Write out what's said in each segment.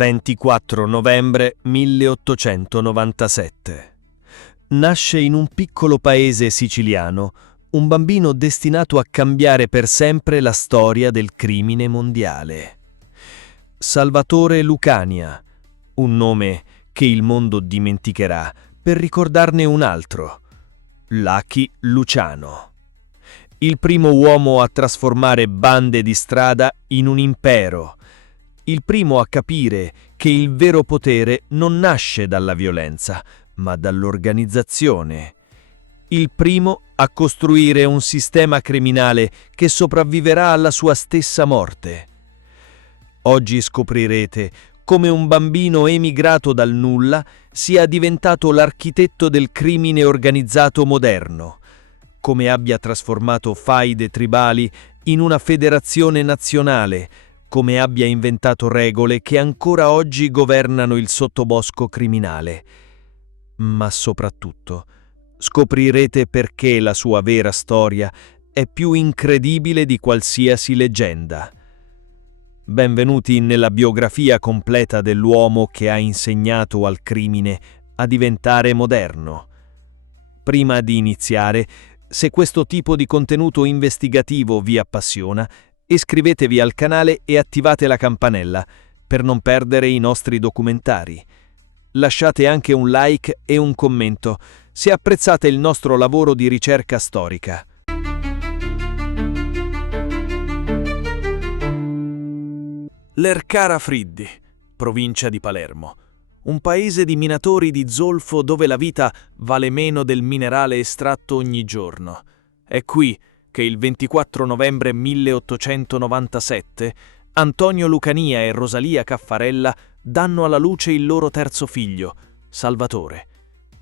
24 novembre 1897. Nasce in un piccolo paese siciliano un bambino destinato a cambiare per sempre la storia del crimine mondiale. Salvatore Lucania, un nome che il mondo dimenticherà per ricordarne un altro, Lucky Luciano. Il primo uomo a trasformare bande di strada in un impero, il primo a capire che il vero potere non nasce dalla violenza, ma dall'organizzazione. Il primo a costruire un sistema criminale che sopravviverà alla sua stessa morte. Oggi scoprirete come un bambino emigrato dal nulla sia diventato l'architetto del crimine organizzato moderno, come abbia trasformato faide tribali in una federazione nazionale, come abbia inventato regole che ancora oggi governano il sottobosco criminale. Ma soprattutto scoprirete perché la sua vera storia è più incredibile di qualsiasi leggenda. Benvenuti nella biografia completa dell'uomo che ha insegnato al crimine a diventare moderno. Prima di iniziare, se questo tipo di contenuto investigativo vi appassiona, iscrivetevi al canale e attivate la campanella per non perdere i nostri documentari. Lasciate anche un like e un commento se apprezzate il nostro lavoro di ricerca storica. Lercara Friddi, provincia di Palermo. Un paese di minatori di zolfo dove la vita vale meno del minerale estratto ogni giorno. È qui che il 24 novembre 1897 Antonio Lucania e Rosalia Caffarella danno alla luce il loro terzo figlio, Salvatore.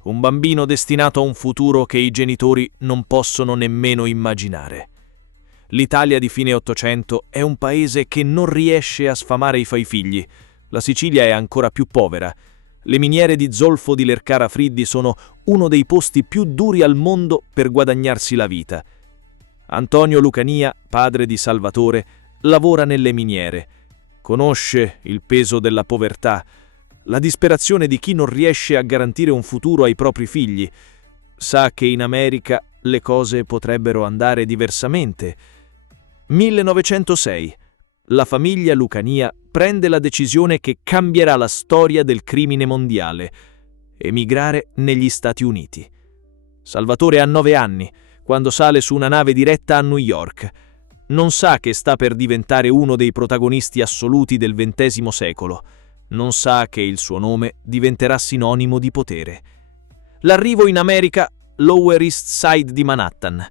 Un bambino destinato a un futuro che i genitori non possono nemmeno immaginare. L'Italia di fine Ottocento è un paese che non riesce a sfamare i suoi figli. La Sicilia è ancora più povera. Le miniere di zolfo di Lercara Friddi sono uno dei posti più duri al mondo per guadagnarsi la vita. Antonio Lucania, padre di Salvatore, lavora nelle miniere. Conosce il peso della povertà, la disperazione di chi non riesce a garantire un futuro ai propri figli. Sa che in America le cose potrebbero andare diversamente. 1906. La famiglia Lucania prende la decisione che cambierà la storia del crimine mondiale: emigrare negli Stati Uniti. Salvatore ha 9 anni quando sale su una nave diretta a New York. Non sa che sta per diventare uno dei protagonisti assoluti del XX secolo. Non sa che il suo nome diventerà sinonimo di potere. L'arrivo in America, Lower East Side di Manhattan,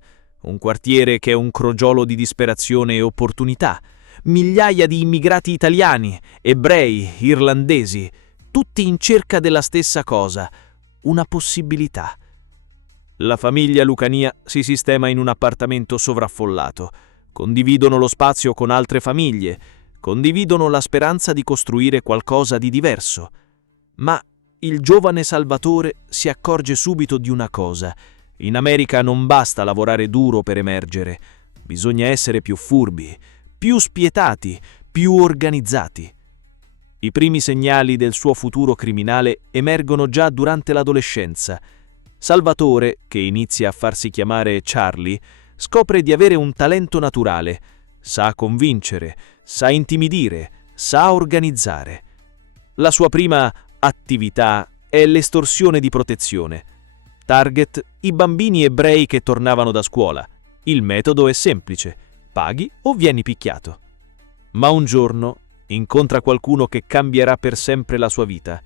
un quartiere che è un crogiolo di disperazione e opportunità. Migliaia di immigrati italiani, ebrei, irlandesi, tutti in cerca della stessa cosa, una possibilità. La famiglia Lucania si sistema in un appartamento sovraffollato. Condividono lo spazio con altre famiglie, condividono la speranza di costruire qualcosa di diverso. Ma il giovane Salvatore si accorge subito di una cosa: in America non basta lavorare duro per emergere, bisogna essere più furbi, più spietati, più organizzati. I primi segnali del suo futuro criminale emergono già durante l'adolescenza. Salvatore, che inizia a farsi chiamare Charlie, scopre di avere un talento naturale. Sa convincere, sa intimidire, sa organizzare. La sua prima attività è l'estorsione di protezione. Target: i bambini ebrei che tornavano da scuola. Il metodo è semplice: paghi o vieni picchiato. Ma un giorno incontra qualcuno che cambierà per sempre la sua vita.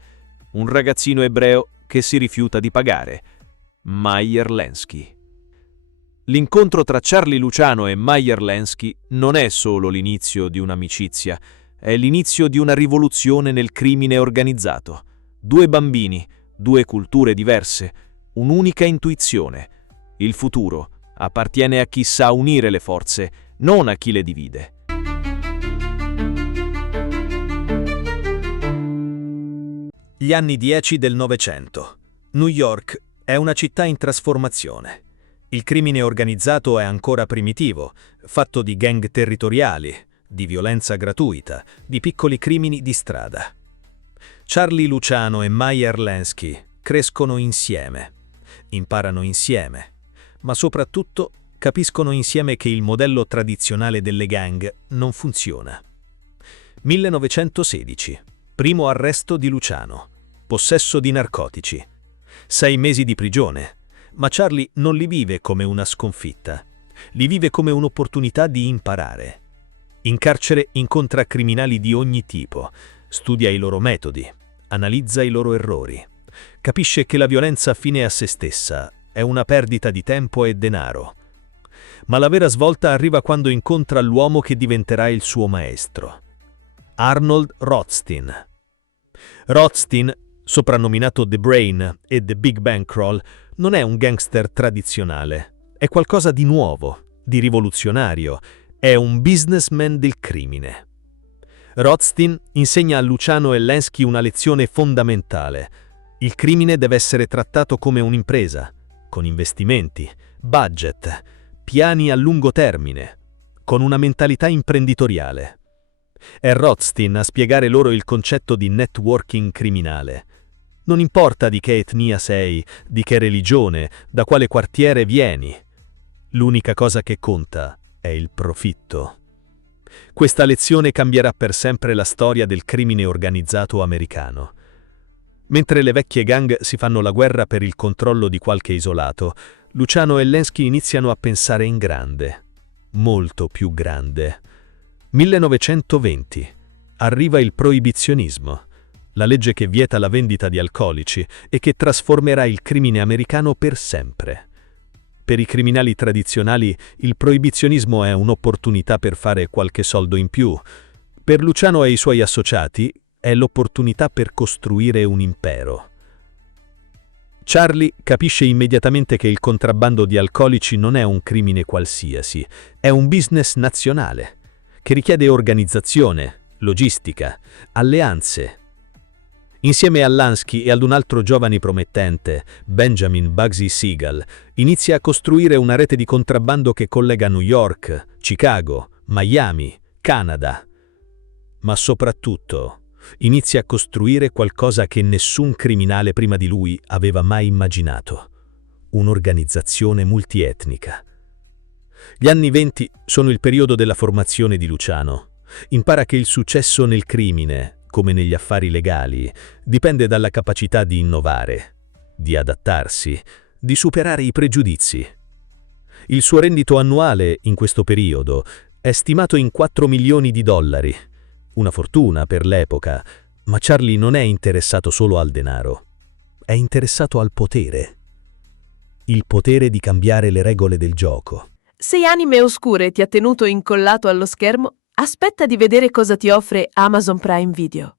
Un ragazzino ebreo che si rifiuta di pagare. Meyer Lansky. L'incontro tra Charlie Luciano e Meyer Lansky non è solo l'inizio di un'amicizia, è l'inizio di una rivoluzione nel crimine organizzato. 2 bambini, 2 culture diverse, un'unica intuizione. Il futuro appartiene a chi sa unire le forze, non a chi le divide. Gli anni 10 del Novecento. New York è una città in trasformazione. Il crimine organizzato è ancora primitivo, fatto di gang territoriali, di violenza gratuita, di piccoli crimini di strada. Charlie Luciano e Meyer Lansky crescono insieme, imparano insieme, ma soprattutto capiscono insieme che il modello tradizionale delle gang non funziona. 1916. Primo arresto di Luciano. Possesso di narcotici. 6 mesi di prigione. Ma Charlie non li vive come una sconfitta. Li vive come un'opportunità di imparare. In carcere incontra criminali di ogni tipo, studia i loro metodi, analizza i loro errori. Capisce che la violenza fine a se stessa è una perdita di tempo e denaro. Ma la vera svolta arriva quando incontra l'uomo che diventerà il suo maestro. Arnold Rothstein. Rothstein, soprannominato The Brain e The Big Bang Crawl, non è un gangster tradizionale. È qualcosa di nuovo, di rivoluzionario. È un businessman del crimine. Rothstein insegna a Luciano e Lansky una lezione fondamentale. Il crimine deve essere trattato come un'impresa, con investimenti, budget, piani a lungo termine, con una mentalità imprenditoriale. È Rothstein a spiegare loro il concetto di networking criminale. Non importa di che etnia sei, di che religione, da quale quartiere vieni. L'unica cosa che conta è il profitto. Questa lezione cambierà per sempre la storia del crimine organizzato americano. Mentre le vecchie gang si fanno la guerra per il controllo di qualche isolato, Luciano e Lansky iniziano a pensare in grande, molto più grande. 1920. Arriva il proibizionismo, la legge che vieta la vendita di alcolici e che trasformerà il crimine americano per sempre. Per i criminali tradizionali il proibizionismo è un'opportunità per fare qualche soldo in più. Per Luciano e i suoi associati è l'opportunità per costruire un impero. Charlie capisce immediatamente che il contrabbando di alcolici non è un crimine qualsiasi, è un business nazionale, che richiede organizzazione, logistica, alleanze. Insieme a Lansky e ad un altro giovane promettente, Benjamin Bugsy Siegel, inizia a costruire una rete di contrabbando che collega New York, Chicago, Miami, Canada. Ma soprattutto inizia a costruire qualcosa che nessun criminale prima di lui aveva mai immaginato: un'organizzazione multietnica. Gli anni 20 sono il periodo della formazione di Luciano. Impara che il successo nel crimine, come negli affari legali, dipende dalla capacità di innovare, di adattarsi, di superare i pregiudizi. Il suo reddito annuale in questo periodo è stimato in $4 milioni, una fortuna per l'epoca, ma Charlie non è interessato solo al denaro, è interessato al potere. Il potere di cambiare le regole del gioco. Se Anime Oscure ti ha tenuto incollato allo schermo, aspetta di vedere cosa ti offre Amazon Prime Video.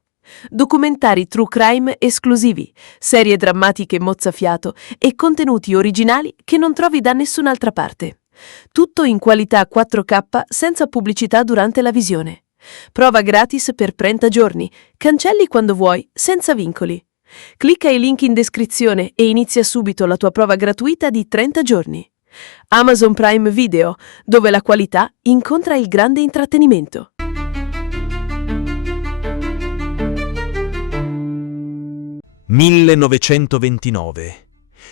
Documentari true crime esclusivi, serie drammatiche mozzafiato e contenuti originali che non trovi da nessun'altra parte. Tutto in qualità 4K senza pubblicità durante la visione. Prova gratis per 30 giorni, cancelli quando vuoi, senza vincoli. Clicca i link in descrizione e inizia subito la tua prova gratuita di 30 giorni. Amazon Prime Video, dove la qualità incontra il grande intrattenimento. «1929.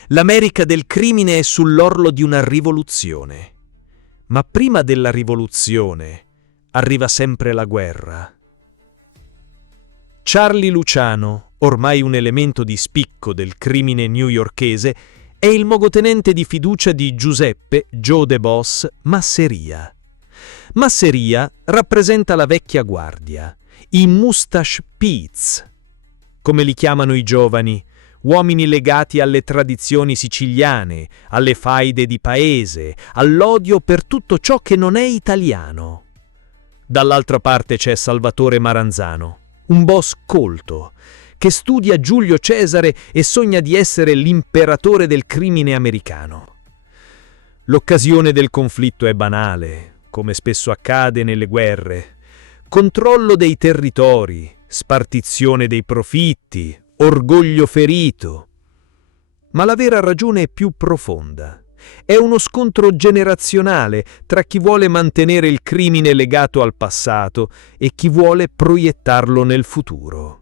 L'America del crimine è sull'orlo di una rivoluzione. Ma prima della rivoluzione arriva sempre la guerra». Charlie Luciano, ormai un elemento di spicco del crimine newyorkese, è il luogotenente di fiducia di Giuseppe Joe The Boss Masseria. Masseria rappresenta la vecchia guardia, i Mustache Pete's, come li chiamano i giovani, uomini legati alle tradizioni siciliane, alle faide di paese, all'odio per tutto ciò che non è italiano. Dall'altra parte c'è Salvatore Maranzano, un boss colto, che studia Giulio Cesare e sogna di essere l'imperatore del crimine americano. L'occasione del conflitto è banale, come spesso accade nelle guerre. Controllo dei territori, spartizione dei profitti, orgoglio ferito. Ma la vera ragione è più profonda. È uno scontro generazionale tra chi vuole mantenere il crimine legato al passato e chi vuole proiettarlo nel futuro.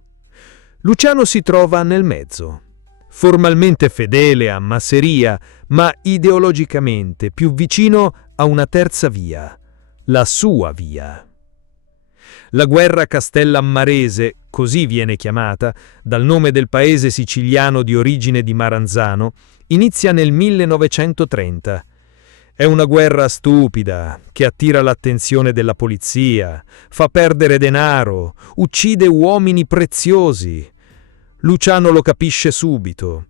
Luciano si trova nel mezzo, formalmente fedele a Masseria, ma ideologicamente più vicino a una terza via, la sua via. La guerra castellammarese, così viene chiamata, dal nome del paese siciliano di origine di Maranzano, inizia nel 1930. È una guerra stupida, che attira l'attenzione della polizia, fa perdere denaro, uccide uomini preziosi. Luciano lo capisce subito.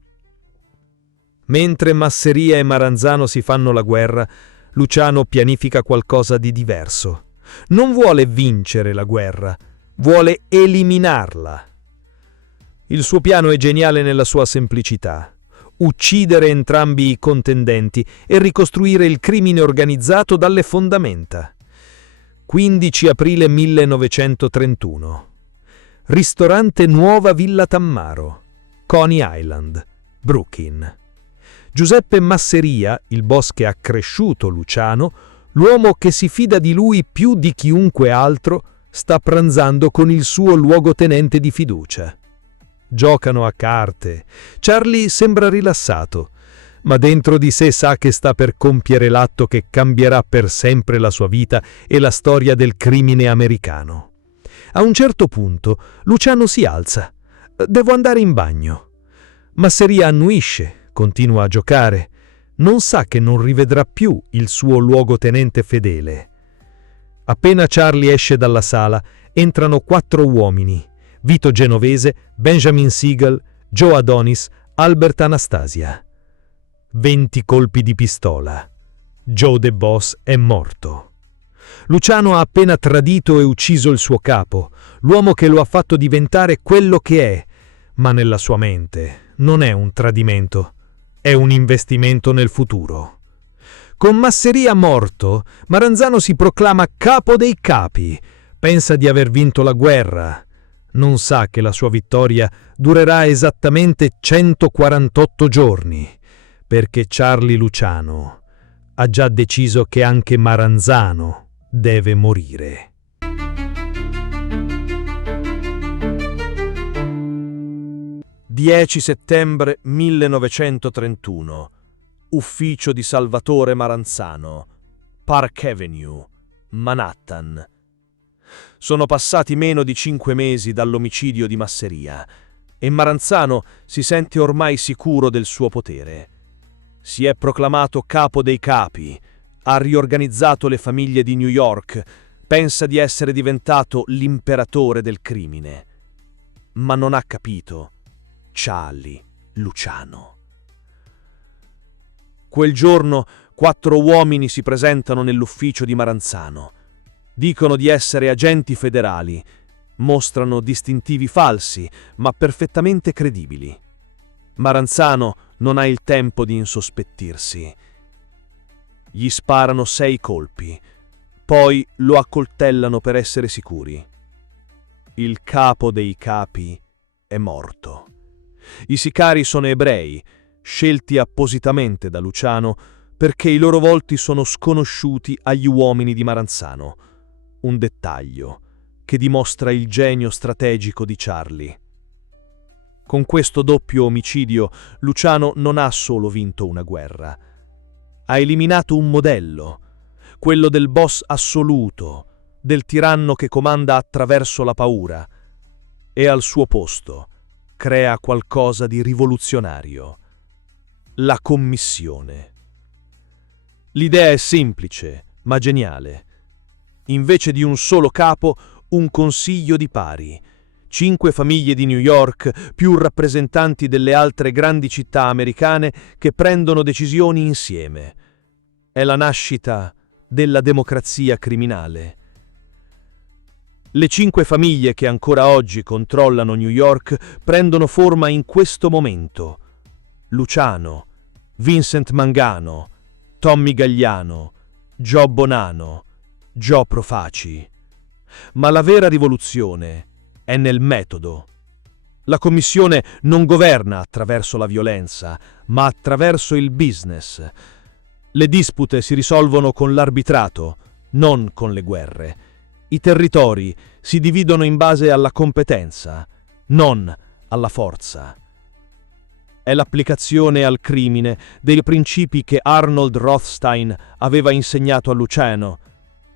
Mentre Masseria e Maranzano si fanno la guerra, Luciano pianifica qualcosa di diverso. Non vuole vincere la guerra, vuole eliminarla. Il suo piano è geniale nella sua semplicità: uccidere entrambi i contendenti e ricostruire il crimine organizzato dalle fondamenta. 15 aprile 1931. Ristorante Nuova Villa Tammaro, Coney Island, Brooklyn. Giuseppe Masseria, il boss che ha cresciuto Luciano, l'uomo che si fida di lui più di chiunque altro, sta pranzando con il suo luogotenente di fiducia. Giocano a carte. Charlie sembra rilassato, ma dentro di sé sa che sta per compiere l'atto che cambierà per sempre la sua vita e la storia del crimine americano. A un certo punto Luciano si alza. Devo andare in bagno. Masseria annuisce, continua a giocare. Non sa che non rivedrà più il suo luogotenente fedele. Appena Charlie esce dalla sala, entrano 4 uomini: Vito Genovese, Benjamin Siegel, Joe Adonis, Albert Anastasia. 20 colpi di pistola. Joe The Boss è morto. Luciano ha appena tradito e ucciso il suo capo, l'uomo che lo ha fatto diventare quello che è, ma nella sua mente non è un tradimento, è un investimento nel futuro. Con Masseria morto, Maranzano si proclama capo dei capi, pensa di aver vinto la guerra. Non sa che la sua vittoria durerà esattamente 148 giorni, perché Charlie Luciano ha già deciso che anche Maranzano deve morire. – 10 settembre 1931. Ufficio di Salvatore Maranzano, Park Avenue, Manhattan. Sono passati meno di 5 mesi dall'omicidio di Masseria e Maranzano si sente ormai sicuro del suo potere. Si è proclamato capo dei capi, ha riorganizzato le famiglie di New York, pensa di essere diventato l'imperatore del crimine. Ma non ha capito Charlie Luciano. Quel giorno 4 uomini si presentano nell'ufficio di Maranzano. Dicono di essere agenti federali, mostrano distintivi falsi, ma perfettamente credibili. Maranzano non ha il tempo di insospettirsi. Gli sparano 6 colpi, poi lo accoltellano per essere sicuri. Il capo dei capi è morto. I sicari sono ebrei, scelti appositamente da Luciano perché i loro volti sono sconosciuti agli uomini di Maranzano. Un dettaglio che dimostra il genio strategico di Charlie. Con questo doppio omicidio, Luciano non ha solo vinto una guerra. Ha eliminato un modello, quello del boss assoluto, del tiranno che comanda attraverso la paura, e al suo posto crea qualcosa di rivoluzionario: la commissione. L'idea è semplice, ma geniale. Invece di un solo capo, un consiglio di pari. 5 famiglie di New York, più rappresentanti delle altre grandi città americane che prendono decisioni insieme. È la nascita della democrazia criminale. Le 5 famiglie che ancora oggi controllano New York prendono forma in questo momento: Luciano, Vincent Mangano, Tommy Gagliano, Joe Bonanno, Joe Profaci. Ma la vera rivoluzione è nel metodo. La commissione non governa attraverso la violenza, ma attraverso il business. Le dispute si risolvono con l'arbitrato, non con le guerre. I territori si dividono in base alla competenza, non alla forza. È l'applicazione al crimine dei principi che Arnold Rothstein aveva insegnato a Luciano,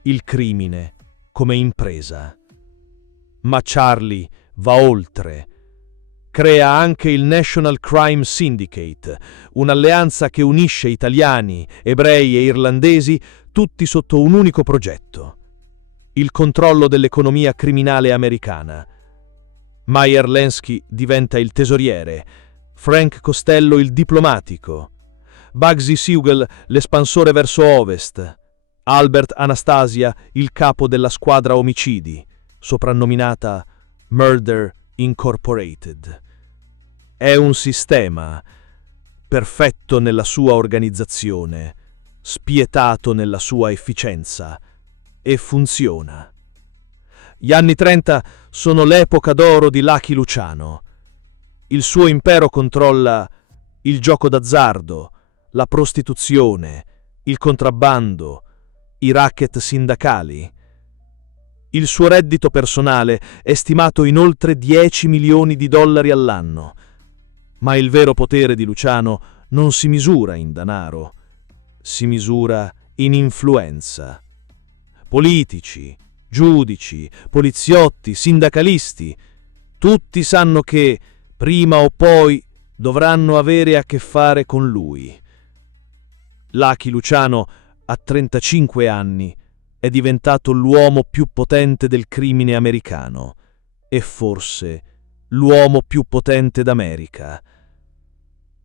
il crimine come impresa. Ma Charlie va oltre. Crea anche il National Crime Syndicate, un'alleanza che unisce italiani, ebrei e irlandesi tutti sotto un unico progetto: il controllo dell'economia criminale americana. Meyer Lansky diventa il tesoriere, Frank Costello il diplomatico, Bugsy Siegel l'espansore verso ovest, Albert Anastasia il capo della squadra omicidi, soprannominata Murder Incorporated. È un sistema perfetto nella sua organizzazione, spietato nella sua efficienza, e funziona. Gli anni 30 sono l'epoca d'oro di Lucky Luciano. Il suo impero controlla il gioco d'azzardo, la prostituzione, il contrabbando, i racket sindacali. Il suo reddito personale è stimato in oltre 10 milioni di dollari all'anno. Ma il vero potere di Luciano non si misura in denaro, si misura in influenza. Politici, giudici, poliziotti, sindacalisti, tutti sanno che, prima o poi, dovranno avere a che fare con lui. Lucky Luciano, a 35 anni, è diventato l'uomo più potente del crimine americano e forse l'uomo più potente d'America.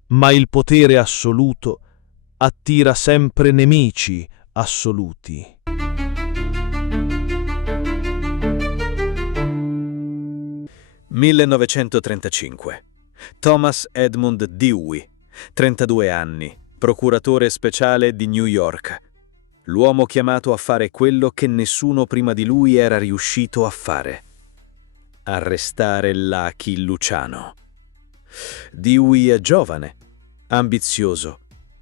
Ma il potere assoluto attira sempre nemici assoluti. «1935. Thomas Edmund Dewey, 32 anni, procuratore speciale di New York. L'uomo chiamato a fare quello che nessuno prima di lui era riuscito a fare: arrestare Lucky Luciano. Dewey è giovane, ambizioso,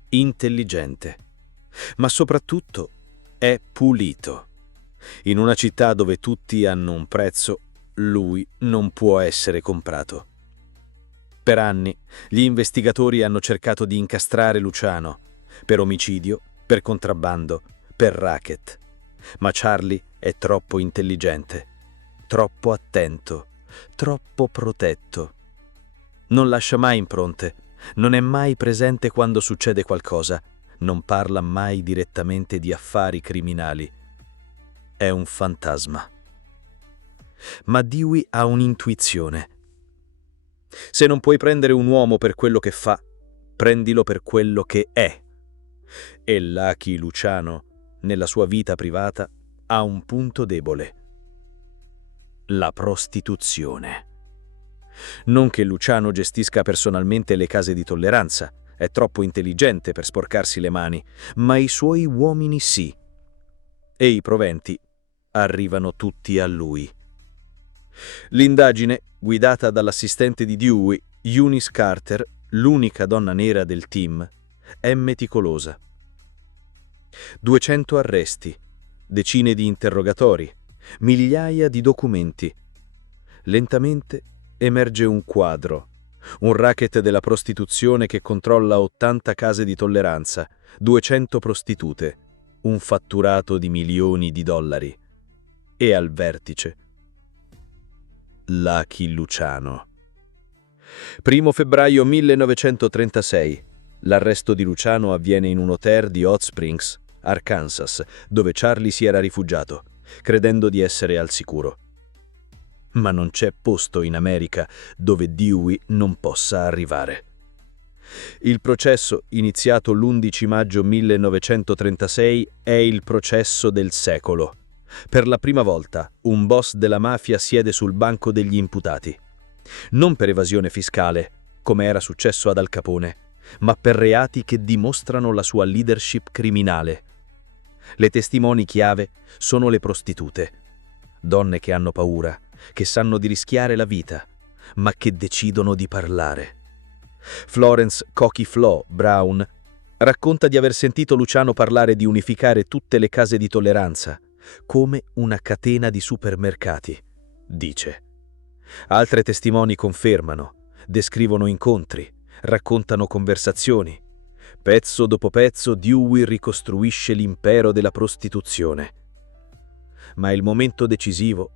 intelligente, ma soprattutto è pulito. In una città dove tutti hanno un prezzo, lui non può essere comprato. Per anni gli investigatori hanno cercato di incastrare Luciano, per omicidio, per contrabbando, per racket. Ma Charlie è troppo intelligente, troppo attento, troppo protetto. Non lascia mai impronte, non è mai presente quando succede qualcosa, non parla mai direttamente di affari criminali. È un fantasma. Ma Dewey ha un'intuizione. Se non puoi prendere un uomo per quello che fa, prendilo per quello che è. E Lucky Luciano, nella sua vita privata, ha un punto debole: la prostituzione. Non che Luciano gestisca personalmente le case di tolleranza, è troppo intelligente per sporcarsi le mani, ma i suoi uomini sì. E i proventi arrivano tutti a lui. L'indagine, guidata dall'assistente di Dewey, Eunice Carter, l'unica donna nera del team, è meticolosa. 200 arresti, decine di interrogatori, migliaia di documenti. Lentamente emerge un quadro: un racket della prostituzione che controlla 80 case di tolleranza, 200 prostitute, un fatturato di milioni di dollari. E al vertice Lucky Luciano. 1 febbraio 1936. L'arresto di Luciano avviene in un hotel di Hot Springs, Arkansas, dove Charlie si era rifugiato, credendo di essere al sicuro. Ma non c'è posto in America dove Dewey non possa arrivare. Il processo, iniziato l'11 maggio 1936, è il processo del secolo. Per la prima volta, un boss della mafia siede sul banco degli imputati. Non per evasione fiscale, come era successo ad Al Capone, ma per reati che dimostrano la sua leadership criminale. Le testimoni chiave sono le prostitute, donne che hanno paura, che sanno di rischiare la vita, ma che decidono di parlare. Florence Cocky Flo Brown racconta di aver sentito Luciano parlare di unificare tutte le case di tolleranza, come una catena di supermercati. Dice: Altre testimoni confermano, descrivono incontri, raccontano conversazioni. Pezzo dopo pezzo Dewey ricostruisce l'impero della prostituzione. Ma il momento decisivo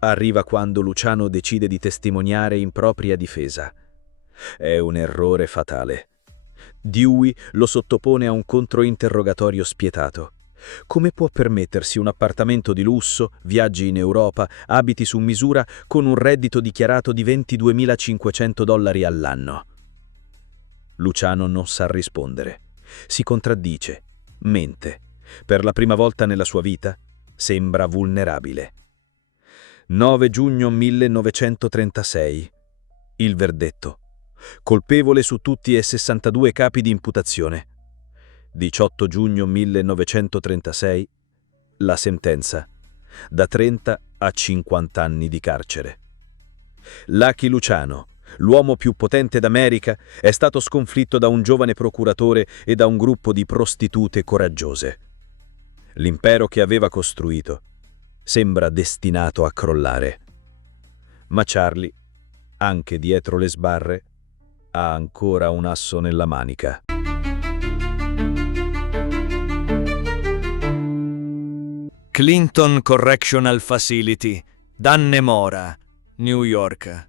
arriva quando Luciano decide di testimoniare in propria difesa. È un errore fatale. Dewey lo sottopone a un controinterrogatorio spietato. Come può permettersi un appartamento di lusso, viaggi in Europa, abiti su misura con un reddito dichiarato di $22.500 all'anno? Luciano non sa rispondere. Si contraddice, mente. Per la prima volta nella sua vita sembra vulnerabile. 9 giugno 1936. Il verdetto. Colpevole su tutti e 62 capi di imputazione. 18 giugno 1936. La sentenza. Da 30 a 50 anni di carcere. Lucky Luciano, l'uomo più potente d'America, è stato sconfitto da un giovane procuratore e da un gruppo di prostitute coraggiose. L'impero che aveva costruito sembra destinato a crollare. Ma Charlie, anche dietro le sbarre, ha ancora un asso nella manica. Clinton Correctional Facility, Dannemora, New York.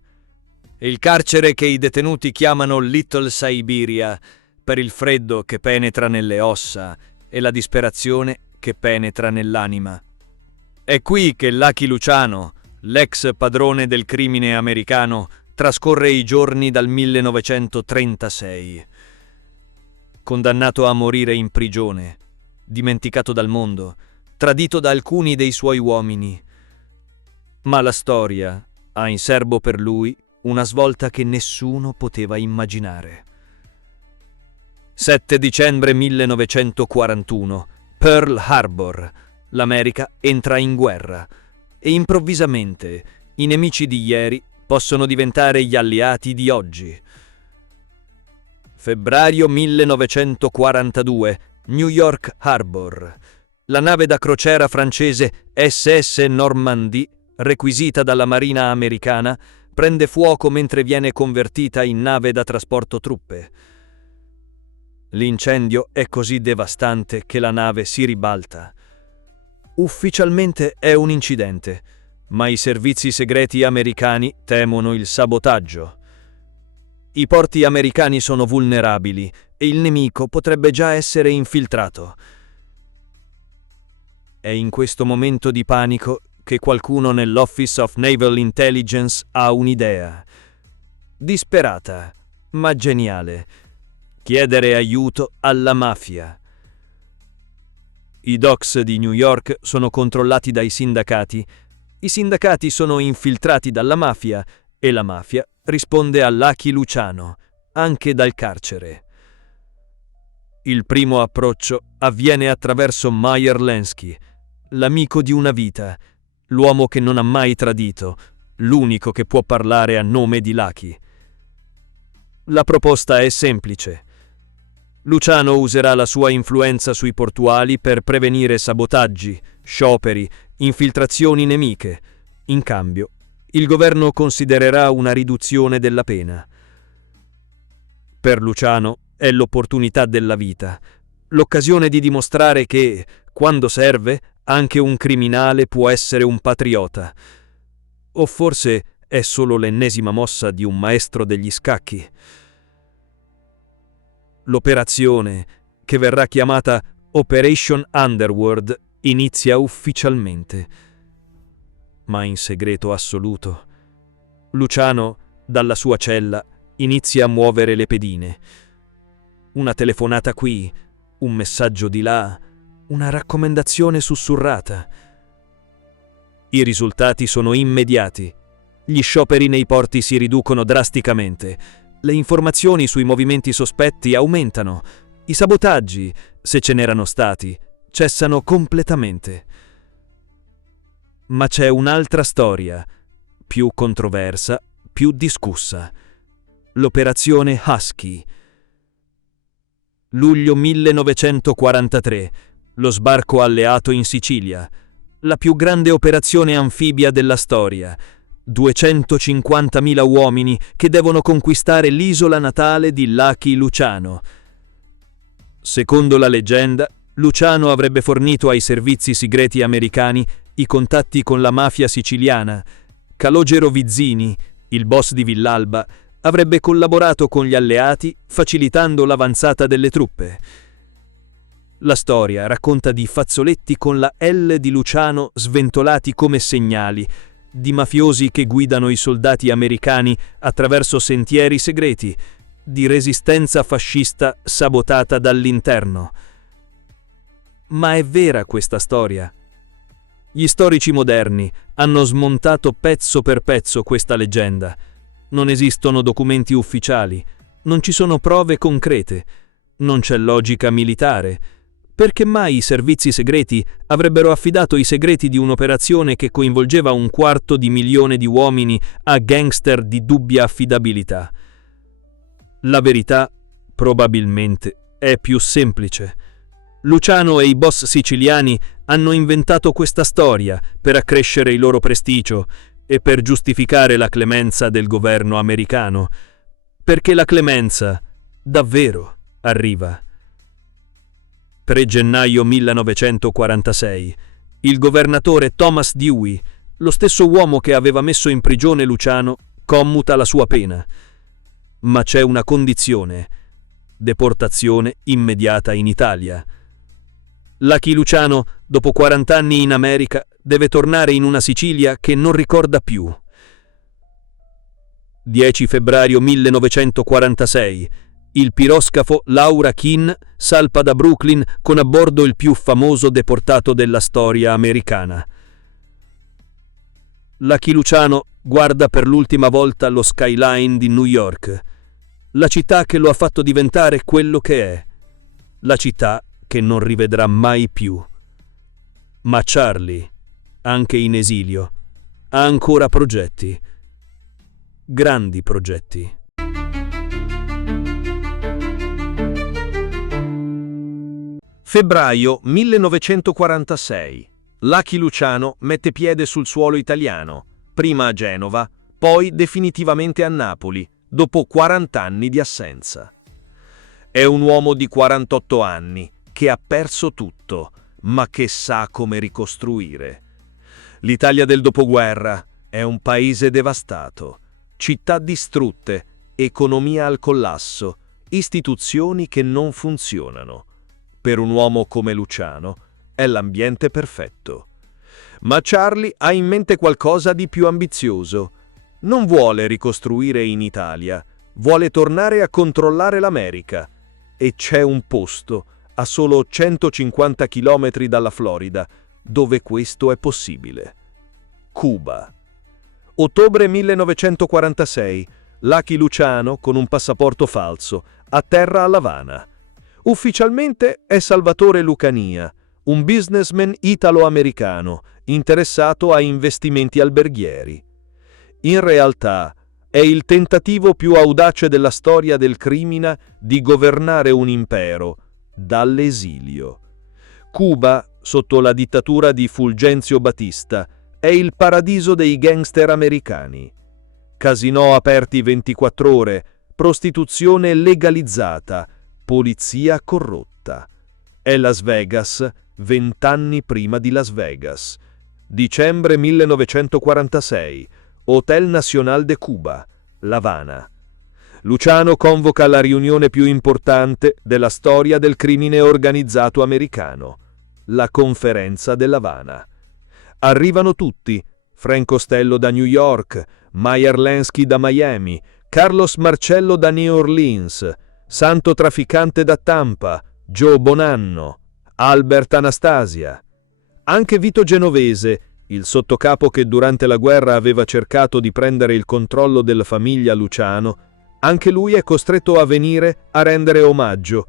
Il carcere che i detenuti chiamano Little Siberia per il freddo che penetra nelle ossa e la disperazione che penetra nell'anima. È qui che Lucky Luciano, l'ex padrone del crimine americano, trascorre i giorni dal 1936. Condannato a morire in prigione, dimenticato dal mondo, tradito da alcuni dei suoi uomini. Ma la storia ha in serbo per lui una svolta che nessuno poteva immaginare. 7 dicembre 1941, Pearl Harbor. L'America entra in guerra e improvvisamente i nemici di ieri possono diventare gli alleati di oggi. Febbraio 1942, New York Harbor. La nave da crociera francese SS Normandie, requisita dalla Marina americana, prende fuoco mentre viene convertita in nave da trasporto truppe. L'incendio è così devastante che la nave si ribalta. Ufficialmente è un incidente, ma i servizi segreti americani temono il sabotaggio. I porti americani sono vulnerabili e il nemico potrebbe già essere infiltrato. È in questo momento di panico che qualcuno nell'Office of Naval Intelligence ha un'idea. Disperata, ma geniale. Chiedere aiuto alla mafia. I docks di New York sono controllati dai sindacati. I sindacati sono infiltrati dalla mafia e la mafia risponde a Lucky Luciano, anche dal carcere. Il primo approccio avviene attraverso Meyer Lansky, l'amico di una vita, l'uomo che non ha mai tradito, l'unico che può parlare a nome di Lucky. La proposta è semplice. Luciano userà la sua influenza sui portuali per prevenire sabotaggi, scioperi, infiltrazioni nemiche. In cambio, il governo considererà una riduzione della pena. Per Luciano è l'opportunità della vita, l'occasione di dimostrare che, quando serve, anche un criminale può essere un patriota. O forse è solo l'ennesima mossa di un maestro degli scacchi. L'operazione, che verrà chiamata Operation Underworld, inizia ufficialmente. Ma in segreto assoluto. Luciano, dalla sua cella, inizia a muovere le pedine. Una telefonata qui, un messaggio di là, una raccomandazione sussurrata. I risultati sono immediati. Gli scioperi nei porti si riducono drasticamente. Le informazioni sui movimenti sospetti aumentano. I sabotaggi, se ce n'erano stati, cessano completamente. Ma c'è un'altra storia, più controversa, più discussa. L'operazione Husky. Luglio 1943, lo sbarco alleato in Sicilia, la più grande operazione anfibia della storia. 250.000 uomini che devono conquistare l'isola natale di Lucky Luciano. Secondo la leggenda, Luciano avrebbe fornito ai servizi segreti americani i contatti con la mafia siciliana. Calogero Vizzini, il boss di Villalba, avrebbe collaborato con gli alleati facilitando l'avanzata delle truppe. La storia racconta di fazzoletti con la L di Luciano sventolati come segnali, di mafiosi che guidano i soldati americani attraverso sentieri segreti, di resistenza fascista sabotata dall'interno. Ma è vera questa storia? Gli storici moderni hanno smontato pezzo per pezzo questa leggenda. Non esistono documenti ufficiali, non ci sono prove concrete, non c'è logica militare. Perché mai i servizi segreti avrebbero affidato i segreti di un'operazione che coinvolgeva 250.000 di uomini a gangster di dubbia affidabilità? La verità, probabilmente, è più semplice. Luciano e i boss siciliani hanno inventato questa storia per accrescere il loro prestigio e per giustificare la clemenza del governo americano. Perché la clemenza, davvero, arriva. 3 gennaio 1946, il governatore Thomas Dewey, lo stesso uomo che aveva messo in prigione Luciano, commuta la sua pena. Ma c'è una condizione: deportazione immediata in Italia. Lucky Luciano, dopo 40 anni in America, deve tornare in una Sicilia che non ricorda più. 10 febbraio 1946, il piroscafo Laura Keane salpa da Brooklyn con a bordo il più famoso deportato della storia americana. Lucky Luciano guarda per l'ultima volta lo skyline di New York, la città che lo ha fatto diventare quello che è, la città che non rivedrà mai più. Ma Charlie, anche in esilio, ha ancora progetti, grandi progetti. Febbraio 1946. Lucky Luciano mette piede sul suolo italiano, prima a Genova, poi definitivamente a Napoli, dopo 40 anni di assenza. È un uomo di 48 anni, che ha perso tutto, ma che sa come ricostruire. L'Italia del dopoguerra è un paese devastato, città distrutte, economia al collasso, istituzioni che non funzionano. Per un uomo come Luciano è l'ambiente perfetto. Ma Charlie ha in mente qualcosa di più ambizioso. Non vuole ricostruire in Italia, vuole tornare a controllare l'America. E c'è un posto, a solo 150 chilometri dalla Florida, dove questo è possibile. Cuba. Ottobre 1946. Lucky Luciano, con un passaporto falso, atterra a L'Avana. Ufficialmente è Salvatore Lucania, un businessman italo-americano interessato a investimenti alberghieri. In realtà è il tentativo più audace della storia del crimine di governare un impero dall'esilio. Cuba, sotto la dittatura di Fulgencio Batista, è il paradiso dei gangster americani. Casinò aperti 24 ore, prostituzione legalizzata, polizia corrotta. È Las Vegas, 20 anni prima di Las Vegas. Dicembre 1946, Hotel Nacional de Cuba, L'Avana. Luciano convoca la riunione più importante della storia del crimine organizzato americano, la Conferenza dell'Havana. Arrivano tutti: Frank Costello da New York, Meyer Lansky da Miami, Carlos Marcello da New Orleans, Santo Trafficante da Tampa, Joe Bonanno, Albert Anastasia. Anche Vito Genovese, il sottocapo che durante la guerra aveva cercato di prendere il controllo della famiglia Luciano, anche lui è costretto a venire a rendere omaggio.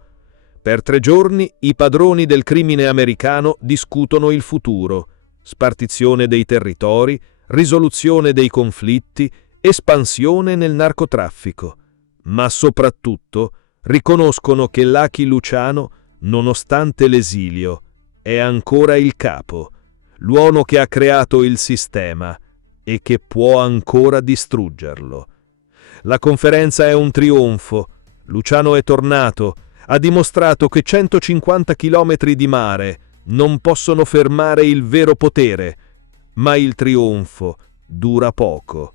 Per 3 giorni i padroni del crimine americano discutono il futuro: spartizione dei territori, risoluzione dei conflitti, espansione nel narcotraffico. Ma soprattutto riconoscono che Lucky Luciano, nonostante l'esilio, è ancora il capo, l'uomo che ha creato il sistema, e che può ancora distruggerlo. La conferenza è un trionfo. Luciano è tornato, ha dimostrato che 150 chilometri di mare non possono fermare il vero potere, ma il trionfo dura poco.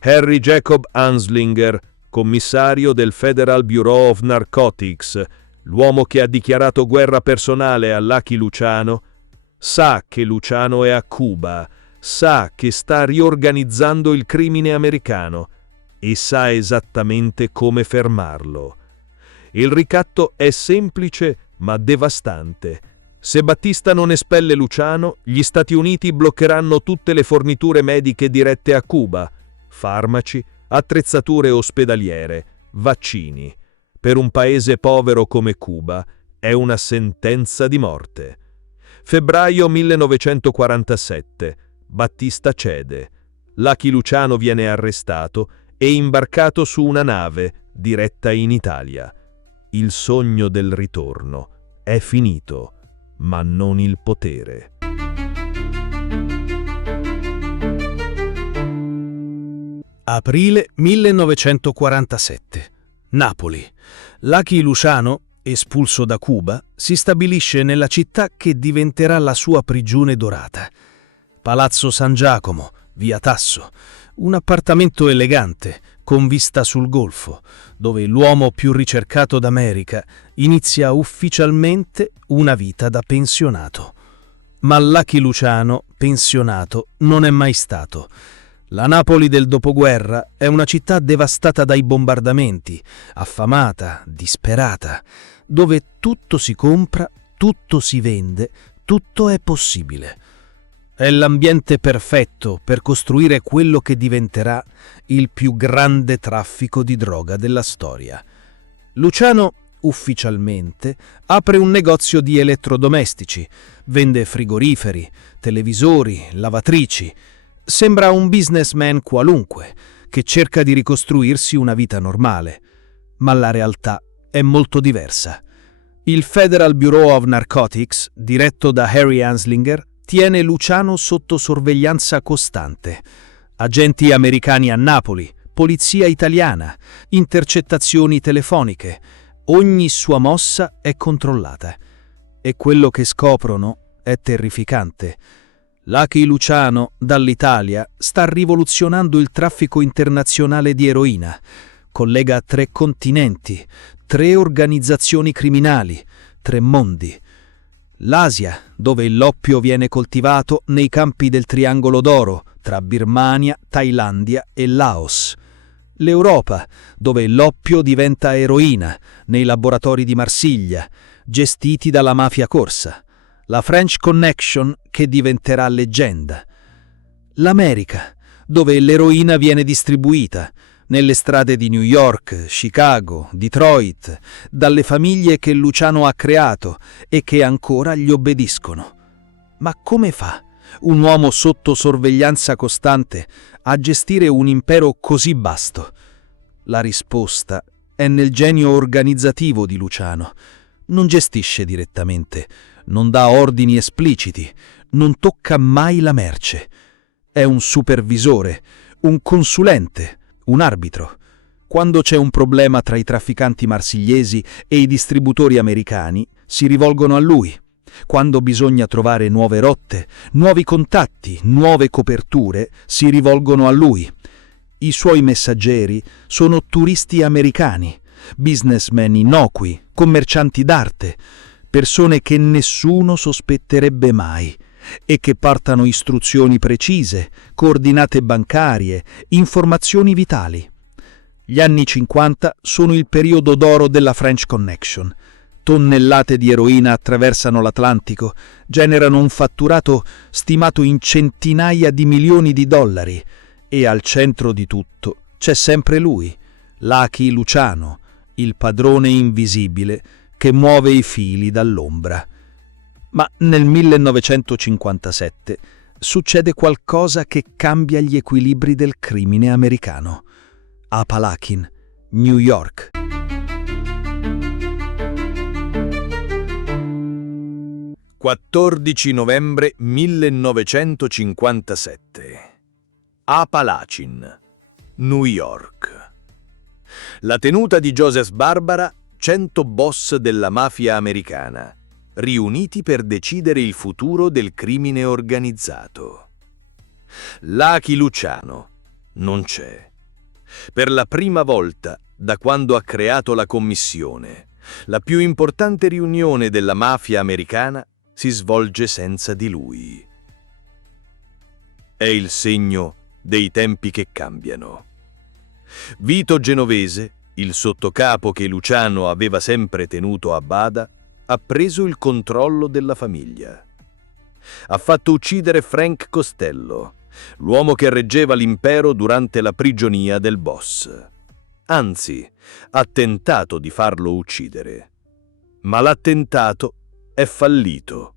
Harry Jacob Anslinger, commissario del Federal Bureau of Narcotics, l'uomo che ha dichiarato guerra personale a Lucky Luciano, sa che Luciano è a Cuba, sa che sta riorganizzando il crimine americano e sa esattamente come fermarlo. Il ricatto è semplice ma devastante. Se Battista non espelle Luciano, gli Stati Uniti bloccheranno tutte le forniture mediche dirette a Cuba, farmaci, attrezzature ospedaliere, vaccini. Per un paese povero come Cuba è una sentenza di morte. Febbraio 1947. Battista cede. Lucky Luciano viene arrestato e imbarcato su una nave diretta in Italia. Il sogno del ritorno è finito, ma non il potere. Aprile 1947. Napoli. Lucky Luciano, espulso da Cuba, si stabilisce nella città che diventerà la sua prigione dorata. Palazzo San Giacomo, via Tasso, un appartamento elegante, con vista sul Golfo, dove l'uomo più ricercato d'America inizia ufficialmente una vita da pensionato. Ma Lucky Luciano, pensionato, non è mai stato. La Napoli del dopoguerra è una città devastata dai bombardamenti, affamata, disperata, dove tutto si compra, tutto si vende, tutto è possibile. È l'ambiente perfetto per costruire quello che diventerà il più grande traffico di droga della storia. Luciano, ufficialmente, apre un negozio di elettrodomestici, vende frigoriferi, televisori, lavatrici. Sembra un businessman qualunque, che cerca di ricostruirsi una vita normale. Ma la realtà è molto diversa. Il Federal Bureau of Narcotics, diretto da Harry Anslinger, tiene Luciano sotto sorveglianza costante. Agenti americani a Napoli, polizia italiana, intercettazioni telefoniche. Ogni sua mossa è controllata. E quello che scoprono è terrificante. Lucky Luciano, dall'Italia, sta rivoluzionando il traffico internazionale di eroina. Collega 3 continenti, 3 organizzazioni criminali, 3 mondi. L'Asia, dove l'oppio viene coltivato nei campi del Triangolo d'Oro, tra Birmania, Thailandia e Laos. L'Europa, dove l'oppio diventa eroina, nei laboratori di Marsiglia, gestiti dalla mafia corsa. La French Connection, che diventerà leggenda. L'America, dove l'eroina viene distribuita, nelle strade di New York, Chicago, Detroit, dalle famiglie che Luciano ha creato e che ancora gli obbediscono. Ma come fa un uomo sotto sorveglianza costante a gestire un impero così vasto? La risposta è nel genio organizzativo di Luciano. Non gestisce direttamente, non dà ordini espliciti, non tocca mai la merce. È un supervisore, un consulente, un arbitro. Quando c'è un problema tra i trafficanti marsigliesi e i distributori americani, si rivolgono a lui. Quando bisogna trovare nuove rotte, nuovi contatti, nuove coperture, si rivolgono a lui. I suoi messaggeri sono turisti americani, businessmen innocui, commercianti d'arte, persone che nessuno sospetterebbe mai e che portano istruzioni precise, coordinate bancarie, informazioni vitali. Gli anni 50 sono il periodo d'oro della French Connection. Tonnellate di eroina attraversano l'Atlantico, generano un fatturato stimato in centinaia di milioni di dollari e al centro di tutto c'è sempre lui, Lucky Luciano, il padrone invisibile che muove i fili dall'ombra. Ma nel 1957 succede qualcosa che cambia gli equilibri del crimine americano. Apalachin, New York. «14 novembre 1957. Apalachin, New York. La tenuta di Joseph Barbara, 100 boss della mafia americana, riuniti per decidere il futuro del crimine organizzato. Lucky Luciano non c'è. Per la prima volta da quando ha creato la commissione, la più importante riunione della mafia americana si svolge senza di lui. È il segno dei tempi che cambiano. Vito Genovese, il sottocapo che Luciano aveva sempre tenuto a bada, ha preso il controllo della famiglia. Ha fatto uccidere Frank Costello, l'uomo che reggeva l'impero durante la prigionia del boss. Anzi, ha tentato di farlo uccidere. Ma l'attentato è fallito.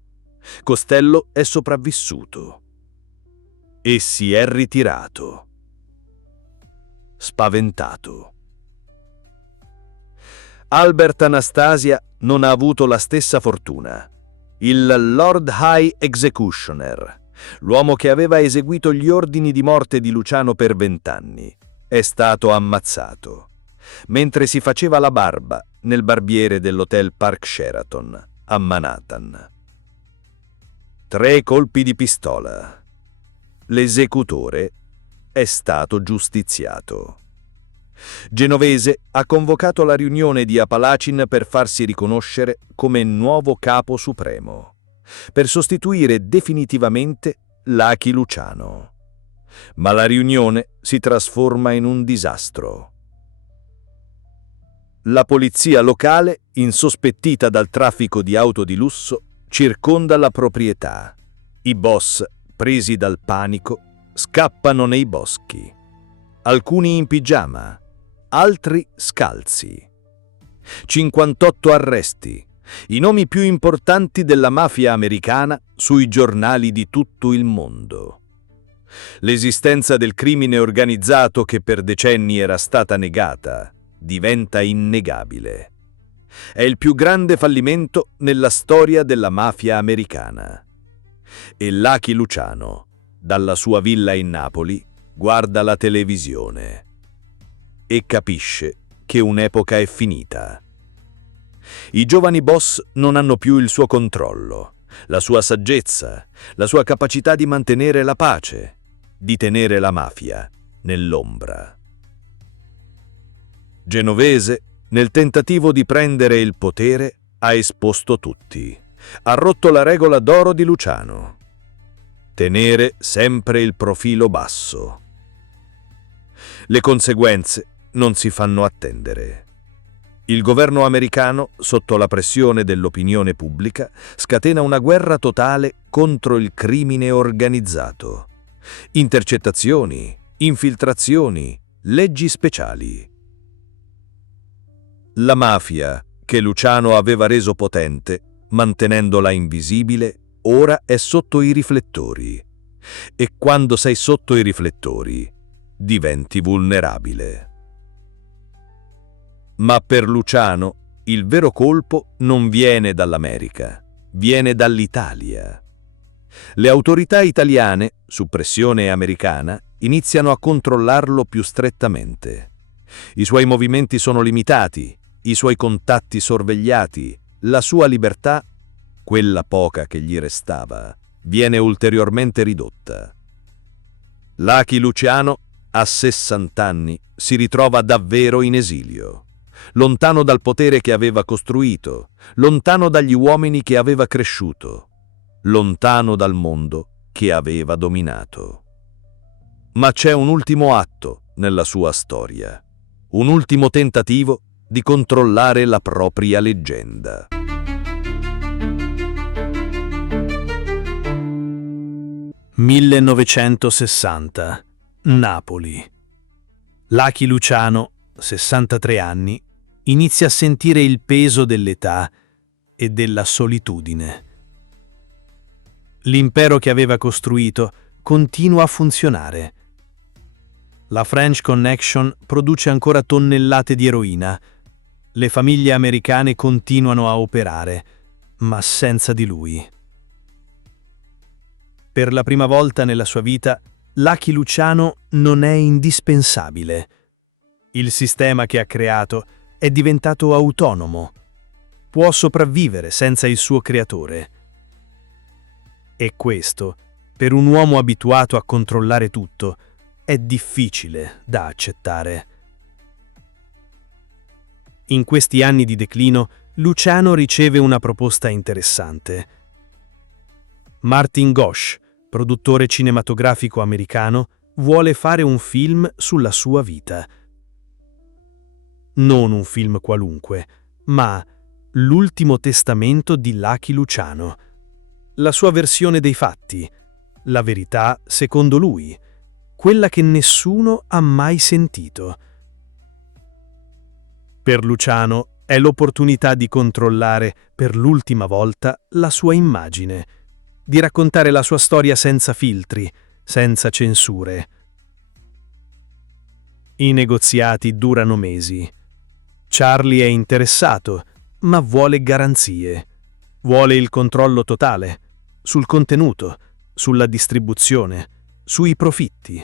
Costello è sopravvissuto. E si è ritirato. Spaventato. Albert Anastasia non ha avuto la stessa fortuna. Il Lord High Executioner, l'uomo che aveva eseguito gli ordini di morte di Luciano per 20 anni, è stato ammazzato, mentre si faceva la barba nel barbiere dell'Hotel Park Sheraton, a Manhattan. 3 colpi di pistola. L'esecutore è stato giustiziato. Genovese ha convocato la riunione di Apalachin per farsi riconoscere come nuovo capo supremo, per sostituire definitivamente Lucky Luciano. Ma la riunione si trasforma in un disastro. La polizia locale, insospettita dal traffico di auto di lusso, circonda la proprietà. I boss, presi dal panico, scappano nei boschi. Alcuni in pigiama, altri scalzi. 58 arresti, i nomi più importanti della mafia americana sui giornali di tutto il mondo. L'esistenza del crimine organizzato che per decenni era stata negata diventa innegabile. È il più grande fallimento nella storia della mafia americana. E Lucky Luciano, dalla sua villa in Napoli, guarda la televisione e capisce che un'epoca è finita. I giovani boss non hanno più il suo controllo, la sua saggezza, la sua capacità di mantenere la pace, di tenere la mafia nell'ombra. Genovese, nel tentativo di prendere il potere, ha esposto tutti. Ha rotto la regola d'oro di Luciano. Tenere sempre il profilo basso. Le conseguenze non si fanno attendere. Il governo americano, sotto la pressione dell'opinione pubblica, scatena una guerra totale contro il crimine organizzato. Intercettazioni, infiltrazioni, leggi speciali. La mafia, che Luciano aveva reso potente, mantenendola invisibile, ora è sotto i riflettori. E quando sei sotto i riflettori, diventi vulnerabile. Ma per Luciano il vero colpo non viene dall'America, viene dall'Italia. Le autorità italiane, su pressione americana, iniziano a controllarlo più strettamente. I suoi movimenti sono limitati, i suoi contatti sorvegliati, la sua libertà, quella poca che gli restava, viene ulteriormente ridotta. Lucky Luciano, a 60 anni, si ritrova davvero in esilio, lontano dal potere che aveva costruito, lontano dagli uomini che aveva cresciuto, lontano dal mondo che aveva dominato. Ma c'è un ultimo atto nella sua storia, un ultimo tentativo di controllare la propria leggenda. «1960. Napoli. Lucky Luciano, 63 anni, inizia a sentire il peso dell'età e della solitudine. L'impero che aveva costruito continua a funzionare. La French Connection produce ancora tonnellate di eroina. Le famiglie americane continuano a operare, ma senza di lui. Per la prima volta nella sua vita Lucky Luciano non è indispensabile. Il sistema che ha creato è diventato autonomo. Può sopravvivere senza il suo creatore. E questo, per un uomo abituato a controllare tutto, è difficile da accettare. In questi anni di declino, Luciano riceve una proposta interessante. Martin Gosch, produttore cinematografico americano, vuole fare un film sulla sua vita. Non un film qualunque, ma l'ultimo testamento di Lucky Luciano. La sua versione dei fatti, la verità secondo lui, quella che nessuno ha mai sentito. Per Luciano è l'opportunità di controllare per l'ultima volta la sua immagine, di raccontare la sua storia senza filtri, senza censure. I negoziati durano mesi. Charlie è interessato, ma vuole garanzie. Vuole il controllo totale, sul contenuto, sulla distribuzione, sui profitti.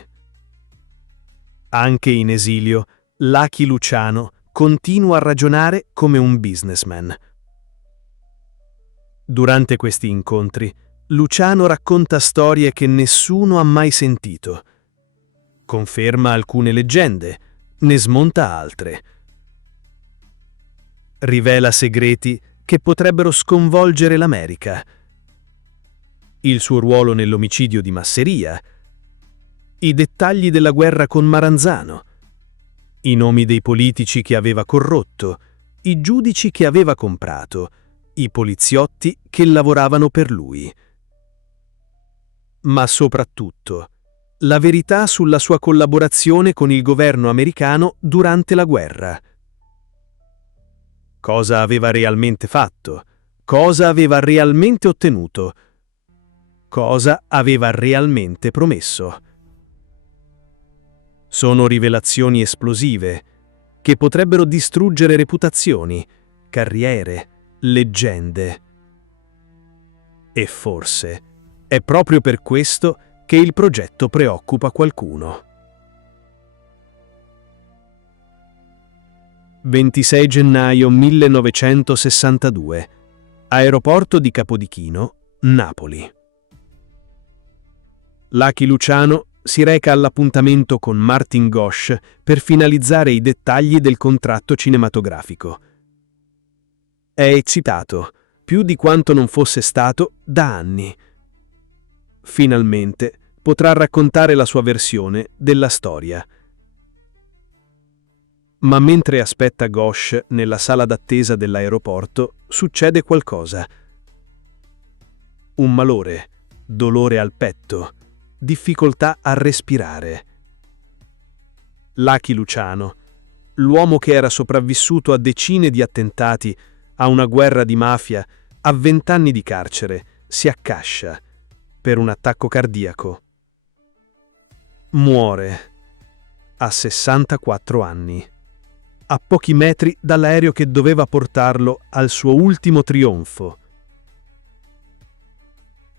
Anche in esilio, Lucky Luciano continua a ragionare come un businessman. Durante questi incontri, Luciano racconta storie che nessuno ha mai sentito. Conferma alcune leggende, ne smonta altre. Rivela segreti che potrebbero sconvolgere l'America. Il suo ruolo nell'omicidio di Masseria, i dettagli della guerra con Maranzano, i nomi dei politici che aveva corrotto, i giudici che aveva comprato, i poliziotti che lavoravano per lui. Ma soprattutto, la verità sulla sua collaborazione con il governo americano durante la guerra. Cosa aveva realmente fatto? Cosa aveva realmente ottenuto? Cosa aveva realmente promesso? Sono rivelazioni esplosive che potrebbero distruggere reputazioni, carriere, leggende. E forse è proprio per questo che il progetto preoccupa qualcuno. 26 gennaio 1962. Aeroporto di Capodichino, Napoli. Lucky Luciano si reca all'appuntamento con Martin Gosch per finalizzare i dettagli del contratto cinematografico. È eccitato, più di quanto non fosse stato da anni. Finalmente potrà raccontare la sua versione della storia. Ma mentre aspetta Gosch nella sala d'attesa dell'aeroporto, succede qualcosa. Un malore, dolore al petto, difficoltà a respirare. Lucky Luciano, l'uomo che era sopravvissuto a decine di attentati, a una guerra di mafia, a 20 anni di carcere, si accascia per un attacco cardiaco. Muore a 64 anni, a pochi metri dall'aereo che doveva portarlo al suo ultimo trionfo.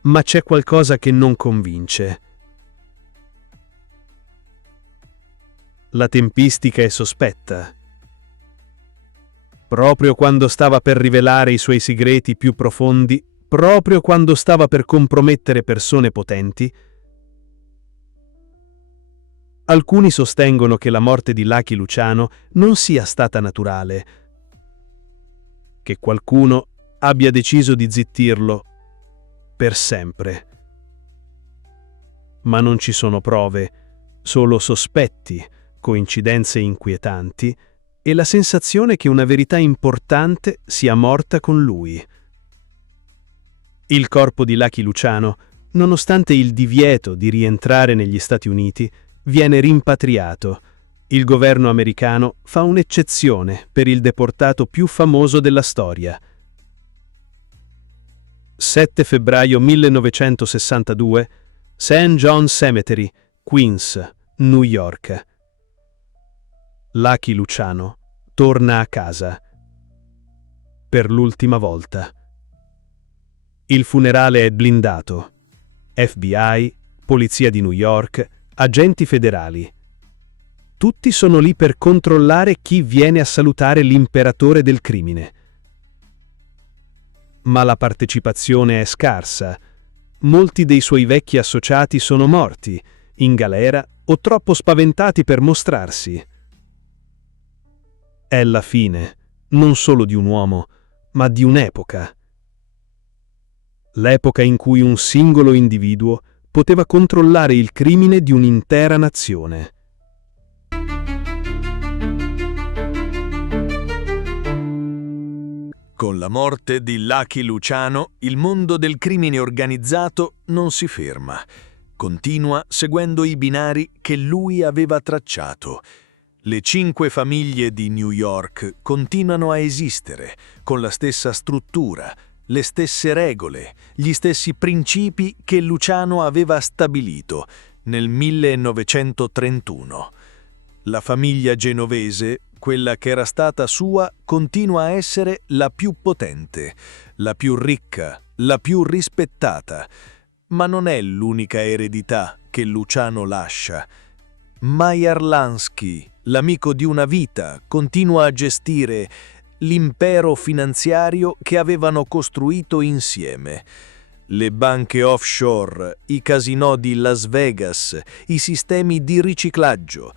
Ma c'è qualcosa che non convince. La tempistica è sospetta. Proprio quando stava per rivelare i suoi segreti più profondi, proprio quando stava per compromettere persone potenti, alcuni sostengono che la morte di Lucky Luciano non sia stata naturale, che qualcuno abbia deciso di zittirlo per sempre. Ma non ci sono prove, solo sospetti, coincidenze inquietanti e la sensazione che una verità importante sia morta con lui. Il corpo di Lucky Luciano, nonostante il divieto di rientrare negli Stati Uniti, viene rimpatriato. Il governo americano fa un'eccezione per il deportato più famoso della storia. 7 febbraio 1962, St. John's Cemetery, Queens, New York. Lucky Luciano torna a casa. Per l'ultima volta. Il funerale è blindato. FBI, Polizia di New York, agenti federali. Tutti sono lì per controllare chi viene a salutare l'imperatore del crimine. Ma la partecipazione è scarsa. Molti dei suoi vecchi associati sono morti, in galera o troppo spaventati per mostrarsi. È la fine, non solo di un uomo, ma di un'epoca. L'epoca in cui un singolo individuo poteva controllare il crimine di un'intera nazione. Con la morte di Lucky Luciano, il mondo del crimine organizzato non si ferma. Continua seguendo i binari che lui aveva tracciato. Le 5 famiglie di New York continuano a esistere, con la stessa struttura, le stesse regole, gli stessi principi che Luciano aveva stabilito nel 1931. La famiglia genovese, quella che era stata sua, continua a essere la più potente, la più ricca, la più rispettata. Ma non è l'unica eredità che Luciano lascia. Meyer Lansky, l'amico di una vita, continua a gestire l'impero finanziario che avevano costruito insieme. Le banche offshore, i casinò di Las Vegas, i sistemi di riciclaggio.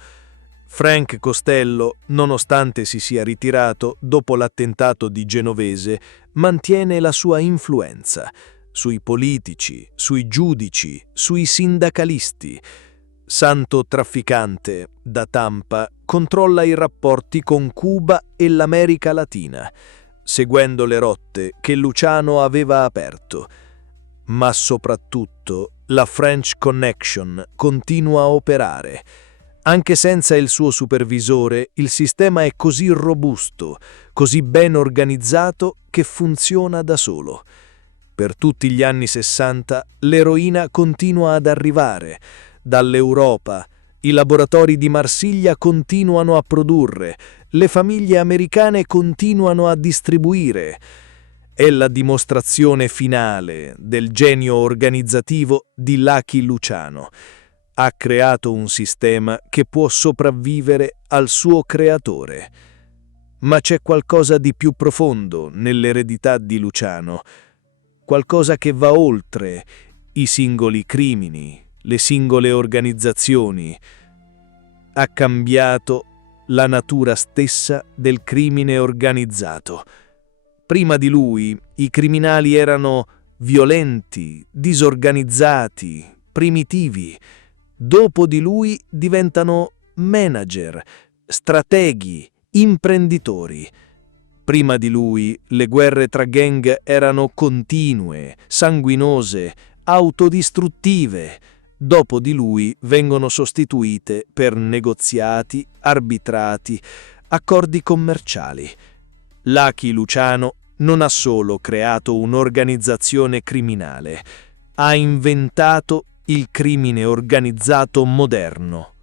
Frank Costello, nonostante si sia ritirato dopo l'attentato di Genovese, mantiene la sua influenza sui politici, sui giudici, sui sindacalisti. Santo trafficante, da Tampa, controlla i rapporti con Cuba e l'America Latina, seguendo le rotte che Luciano aveva aperto. Ma soprattutto la French Connection continua a operare. Anche senza il suo supervisore, il sistema è così robusto, così ben organizzato che funziona da solo. Per tutti gli anni 60 l'eroina continua ad arrivare. Dall'Europa, i laboratori di Marsiglia continuano a produrre, le famiglie americane continuano a distribuire. È la dimostrazione finale del genio organizzativo di Lucky Luciano. Ha creato un sistema che può sopravvivere al suo creatore. Ma c'è qualcosa di più profondo nell'eredità di Luciano, qualcosa che va oltre i singoli crimini, le singole organizzazioni. Ha cambiato la natura stessa del crimine organizzato. Prima di lui i criminali erano violenti, disorganizzati, primitivi. Dopo di lui diventano manager, strateghi, imprenditori. Prima di lui le guerre tra gang erano continue, sanguinose, autodistruttive. Dopo di lui vengono sostituite per negoziati, arbitrati, accordi commerciali. Lucky Luciano non ha solo creato un'organizzazione criminale, ha inventato il crimine organizzato moderno.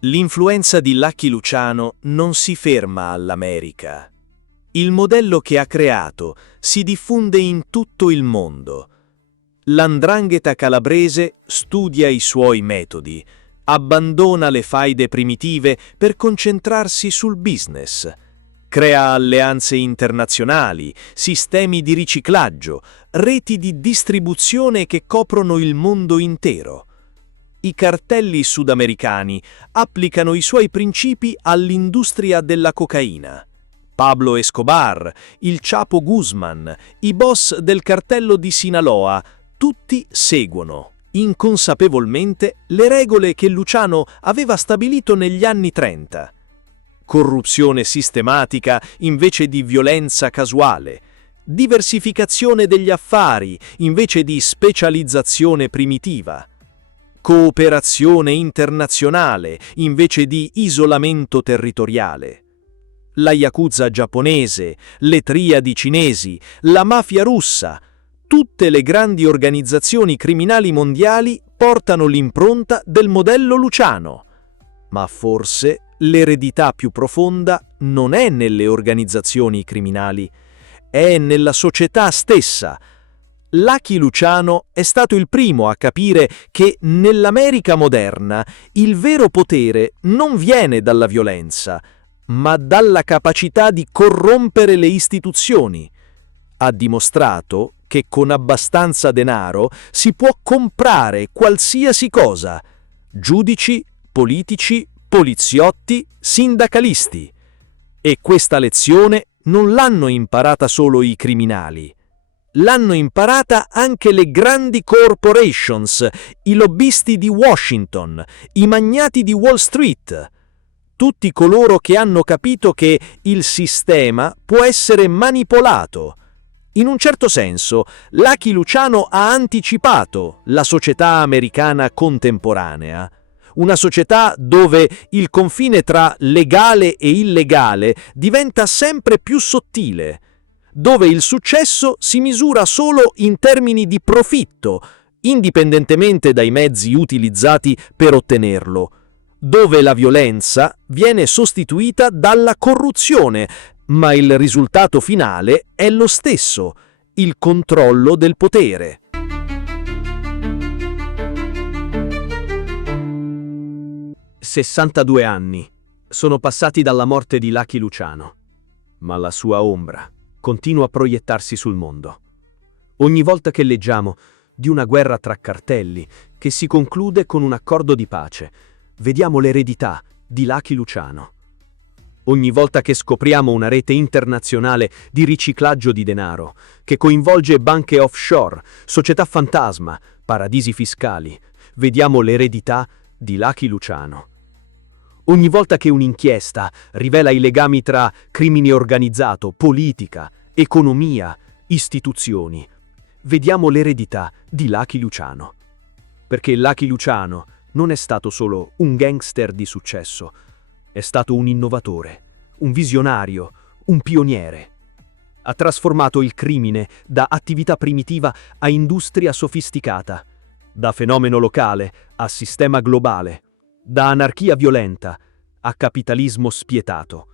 L'influenza di Lucky Luciano non si ferma all'America. Il modello che ha creato si diffonde in tutto il mondo. L''ndrangheta calabrese studia i suoi metodi, abbandona le faide primitive per concentrarsi sul business. Crea alleanze internazionali, sistemi di riciclaggio, reti di distribuzione che coprono il mondo intero. I cartelli sudamericani applicano i suoi principi all'industria della cocaina. Pablo Escobar, il Chapo Guzman, i boss del cartello di Sinaloa, tutti seguono, inconsapevolmente, le regole che Luciano aveva stabilito negli anni 30. Corruzione sistematica invece di violenza casuale, diversificazione degli affari invece di specializzazione primitiva, cooperazione internazionale invece di isolamento territoriale. La Yakuza giapponese, le triadi cinesi, la mafia russa, tutte le grandi organizzazioni criminali mondiali portano l'impronta del modello Luciano. Ma forse l'eredità più profonda non è nelle organizzazioni criminali, è nella società stessa. Lucky Luciano è stato il primo a capire che nell'America moderna il vero potere non viene dalla violenza, ma dalla capacità di corrompere le istituzioni. Ha dimostrato che con abbastanza denaro si può comprare qualsiasi cosa: giudici, politici, poliziotti, sindacalisti. E questa lezione non l'hanno imparata solo i criminali. L'hanno imparata anche le grandi corporations, i lobbisti di Washington, i magnati di Wall Street. Tutti coloro che hanno capito che il sistema può essere manipolato. In un certo senso, Lucky Luciano ha anticipato la società americana contemporanea. Una società dove il confine tra legale e illegale diventa sempre più sottile, dove il successo si misura solo in termini di profitto, indipendentemente dai mezzi utilizzati per ottenerlo, dove la violenza viene sostituita dalla corruzione, ma il risultato finale è lo stesso: il controllo del potere. «62 anni sono passati dalla morte di Lucky Luciano, ma la sua ombra continua a proiettarsi sul mondo. Ogni volta che leggiamo di una guerra tra cartelli che si conclude con un accordo di pace, vediamo l'eredità di Lucky Luciano. Ogni volta che scopriamo una rete internazionale di riciclaggio di denaro che coinvolge banche offshore, società fantasma, paradisi fiscali, vediamo l'eredità di Lucky Luciano. Ogni volta che un'inchiesta rivela i legami tra crimine organizzato, politica, economia, istituzioni, vediamo l'eredità di Lucky Luciano. Perché Lucky Luciano non è stato solo un gangster di successo, è stato un innovatore, un visionario, un pioniere. Ha trasformato il crimine da attività primitiva a industria sofisticata, da fenomeno locale a sistema globale, da anarchia violenta a capitalismo spietato.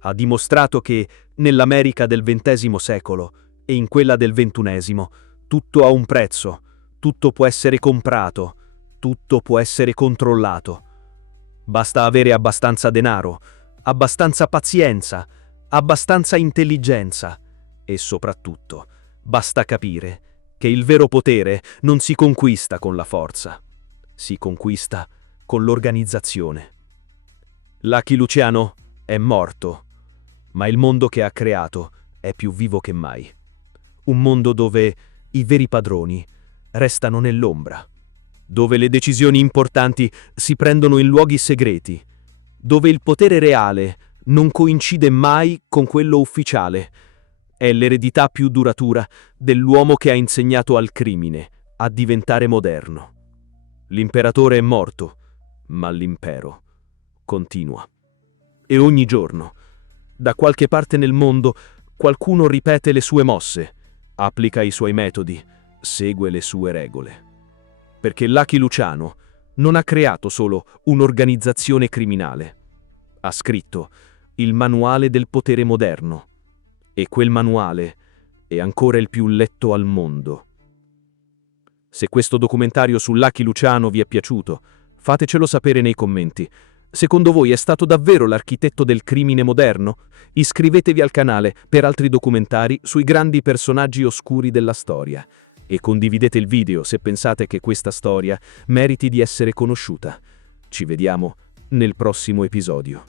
Ha dimostrato che nell'America del XX secolo e in quella del XXI tutto ha un prezzo, tutto può essere comprato, tutto può essere controllato. Basta avere abbastanza denaro, abbastanza pazienza, abbastanza intelligenza e soprattutto basta capire che il vero potere non si conquista con la forza, si conquista con l'organizzazione. Lucky Luciano è morto, ma il mondo che ha creato è più vivo che mai. Un mondo dove i veri padroni restano nell'ombra, dove le decisioni importanti si prendono in luoghi segreti, dove il potere reale non coincide mai con quello ufficiale. È l'eredità più duratura dell'uomo che ha insegnato al crimine a diventare moderno. L'imperatore è morto, ma l'impero continua. E ogni giorno, da qualche parte nel mondo, qualcuno ripete le sue mosse, applica i suoi metodi, segue le sue regole. Perché Lucky Luciano non ha creato solo un'organizzazione criminale. Ha scritto il manuale del potere moderno. E quel manuale è ancora il più letto al mondo. Se questo documentario su Lucky Luciano vi è piaciuto, fatecelo sapere nei commenti. Secondo voi è stato davvero l'architetto del crimine moderno? Iscrivetevi al canale per altri documentari sui grandi personaggi oscuri della storia. E condividete il video se pensate che questa storia meriti di essere conosciuta. Ci vediamo nel prossimo episodio.